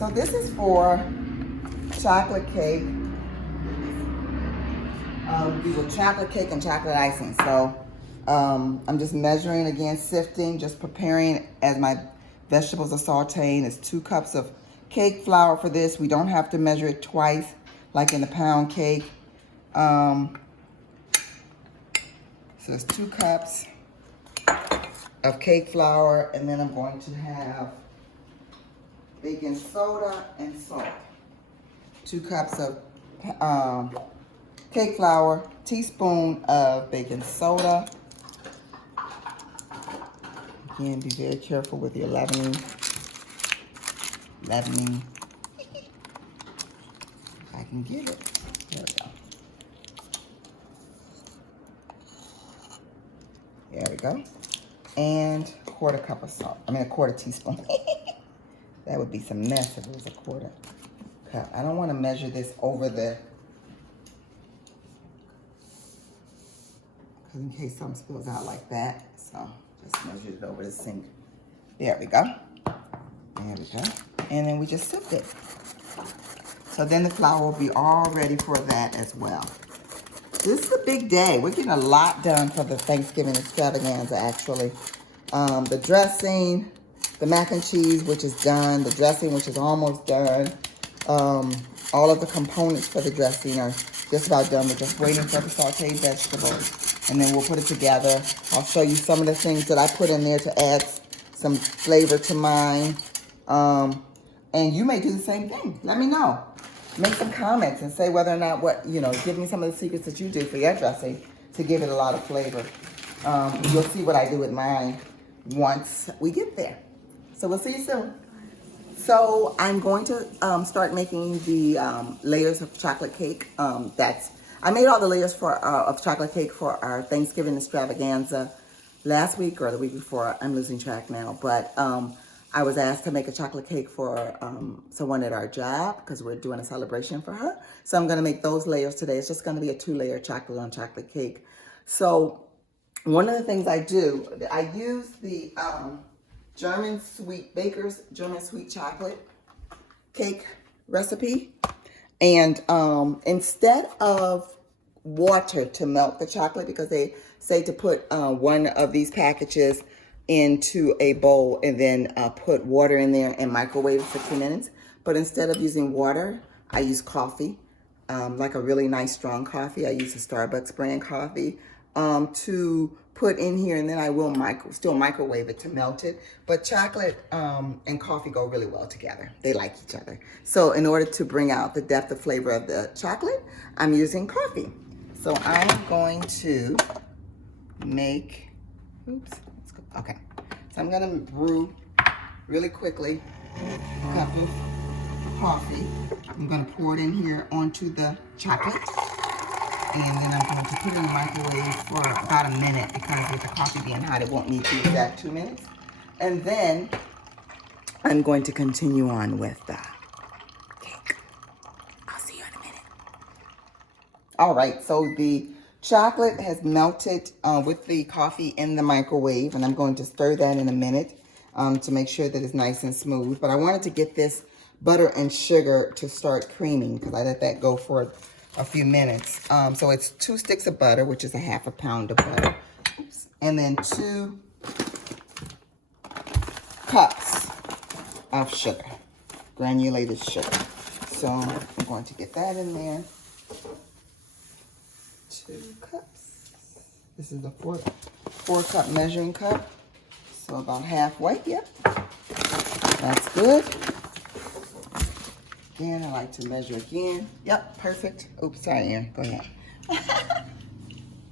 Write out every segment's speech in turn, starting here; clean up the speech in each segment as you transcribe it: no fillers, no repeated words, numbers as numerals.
So this is for chocolate cake. We do chocolate cake and chocolate icing. So I'm just measuring again, sifting, just preparing as my vegetables are sauteing. It's 2 cups of cake flour for this. We don't have to measure it twice like in the pound cake. So it's 2 cups of cake flour, and then I'm going to have baking soda and salt. 2 cups of cake flour, teaspoon of baking soda. Again, be very careful with your leavening. If I can get it. There we go. There we go. And a 1/4 cup of salt. I mean, a 1/4 teaspoon. That would be some mess if it was a 1/4 cup. I don't want to measure this over the, in case something spills out like that. So just measure it over the sink. There we go. There we go. And then we just sift it. So then the flour will be all ready for that as well. This is a big day. We're getting a lot done for the Thanksgiving extravaganza, actually. The dressing, the mac and cheese, which is done, the dressing, which is almost done. All of the components for the dressing are just about done. We're just waiting for the sauteed vegetables, and then we'll put it together. I'll show you some of the things that I put in there to add some flavor to mine. And you may do the same thing. Let me know. Make some comments and say whether or not give me some of the secrets that you do for your dressing to give it a lot of flavor. You'll see what I do with mine once we get there. So we'll see you soon. So I'm going to start making the layers of chocolate cake. I made all the layers of chocolate cake for our Thanksgiving extravaganza last week or the week before. I'm losing track now, but I was asked to make a chocolate cake for someone at our job because we're doing a celebration for her. So I'm going to make those layers today. It's just going to be a 2-layer chocolate on chocolate cake. So one of the things I do, I use the Baker's German sweet chocolate cake recipe. And instead of water to melt the chocolate, because they say to put one of these packages into a bowl and then put water in there and microwave for 2 minutes. But instead of using water, I use coffee, like a really nice strong coffee. I use a Starbucks brand coffee to put in here, and then I will still microwave it to melt it. But chocolate and coffee go really well together. They like each other. So in order to bring out the depth of flavor of the chocolate, I'm using coffee. So I'm going to make, okay. So I'm gonna brew really quickly a cup of coffee. I'm gonna pour it in here onto the chocolate. And then I'm going to put it in the microwave for about a minute because with the coffee being hot, it won't need the exact 2 minutes. And then I'm going to continue on with the cake. I'll see you in a minute. All right, so the chocolate has melted with the coffee in the microwave, and I'm going to stir that in a minute to make sure that it's nice and smooth. But I wanted to get this butter and sugar to start creaming because I let that go for a few minutes. So it's 2 sticks of butter, which is a 1/2 pound of butter. Oops. And then 2 cups of sugar, granulated sugar. So I'm going to get that in there. 2 cups. This is a 4-cup measuring cup. So about halfway, yep. That's good. Again, I like to measure again. Yep, perfect. Oops, sorry, Erin. Go ahead.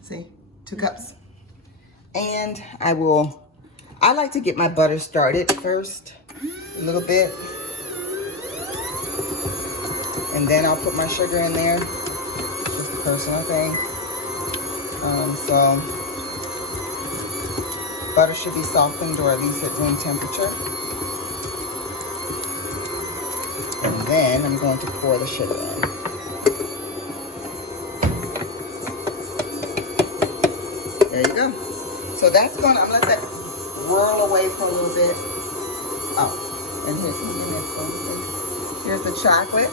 See, 2 cups. And I like to get my butter started first, a little bit. And then I'll put my sugar in there. Just a personal thing. So, butter should be softened or at least at room temperature. And then I'm going to pour the sugar in. There you go. So that's I'm gonna let that whirl away for a little bit. Oh, and here, can you give me a spoon, please? here's the chocolate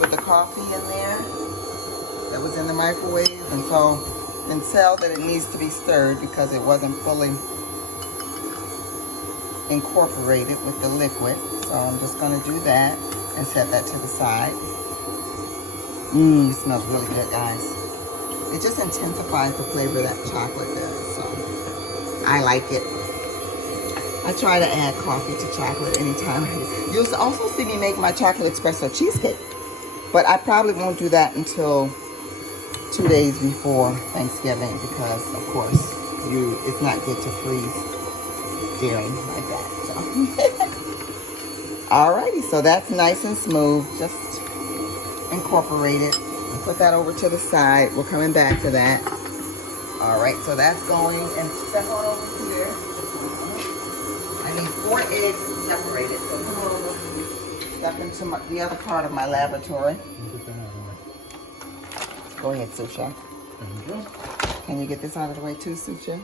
with the coffee in there that was in the microwave. And so you can tell that it needs to be stirred because it wasn't fully incorporated with the liquid. So I'm just going to do that and set that to the side. It smells really good, guys. It just intensifies the flavor that chocolate does. So I like it. I try to add coffee to chocolate anytime. You'll also see me make my chocolate espresso cheesecake. But I probably won't do that until 2 days before Thanksgiving because, of course, it's not good to freeze during like that. So. Alrighty, so that's nice and smooth. Just incorporate it. And put that over to the side. We're coming back to that. Alright, so that's going. And step on over here. I need 4 eggs separated. So come on over. Step into the other part of my laboratory. Go ahead, Susha. Can you get this out of the way too, Susha?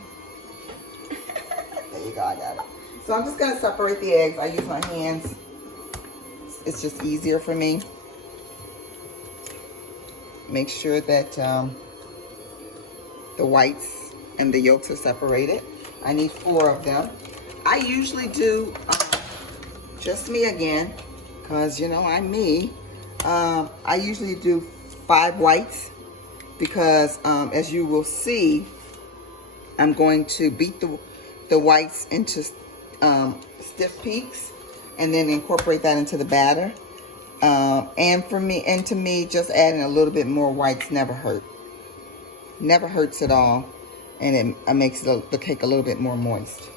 There you go, I got it. So I'm just going to separate the eggs. I use my hands. It's just easier for me. Make sure that the whites and the yolks are separated. I need 4 of them. I usually do, just me again, because, you know, I'm me. I usually do 5 whites because, as you will see, I'm going to beat the whites into stiff peaks and then incorporate that into the batter. And to me, just adding a little bit more whites never hurt. Never hurts at all. And it makes the cake a little bit more moist.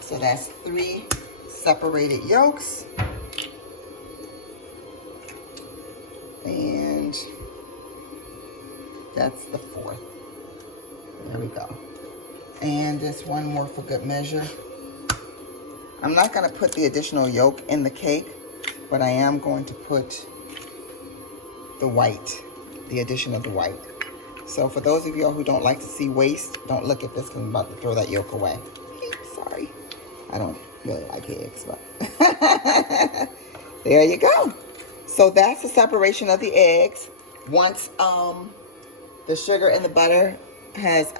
So that's 3 separated yolks. And that's the 4th. There we go. And just 1 more for good measure. I'm not going to put the additional yolk in the cake, but I am going to put the white, the addition of the white. So for those of y'all who don't like to see waste, don't look at this because I'm about to throw that yolk away. Sorry. I don't really like eggs, but there you go. So that's the separation of the eggs. Once the sugar and the butter has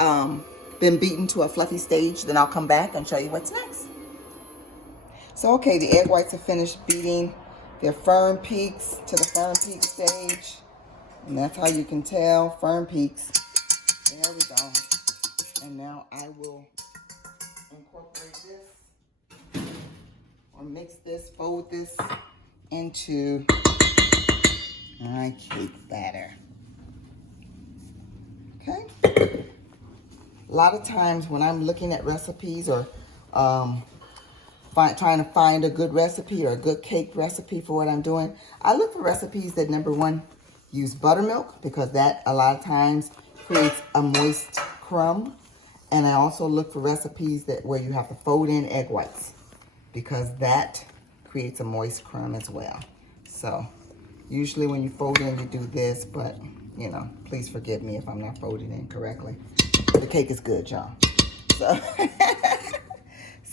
been beaten to a fluffy stage, then I'll come back and show you what's next. So, okay, the egg whites are finished beating. They're firm peaks to the firm peak stage. And that's how you can tell, firm peaks. There we go. And now I will incorporate this, or mix this, fold this into my cake batter. Okay? A lot of times when I'm looking at recipes or trying to find a good recipe or a good cake recipe for what I'm doing, I look for recipes that, number 1, use buttermilk, because that a lot of times creates a moist crumb. And I also look for recipes where you have to fold in egg whites, because that creates a moist crumb as well. So usually when you fold in, you do this, but you know, please forgive me if I'm not folding in correctly. The cake is good, y'all. So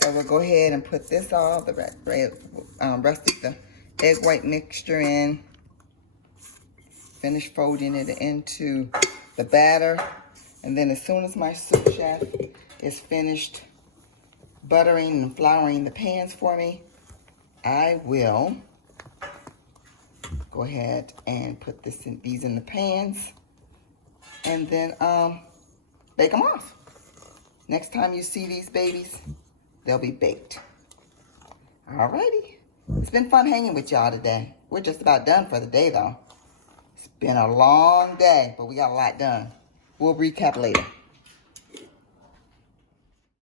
so we'll go ahead and put this all, the rest of the egg white mixture in. Finish folding it into the batter. And then as soon as my sous chef is finished buttering and flouring the pans for me, I will go ahead and put these in the pans and then bake them off. Next time you see these babies, they'll be baked. Alrighty. It's been fun hanging with y'all today. We're just about done for the day though. It's been a long day, but we got a lot done. We'll recap later.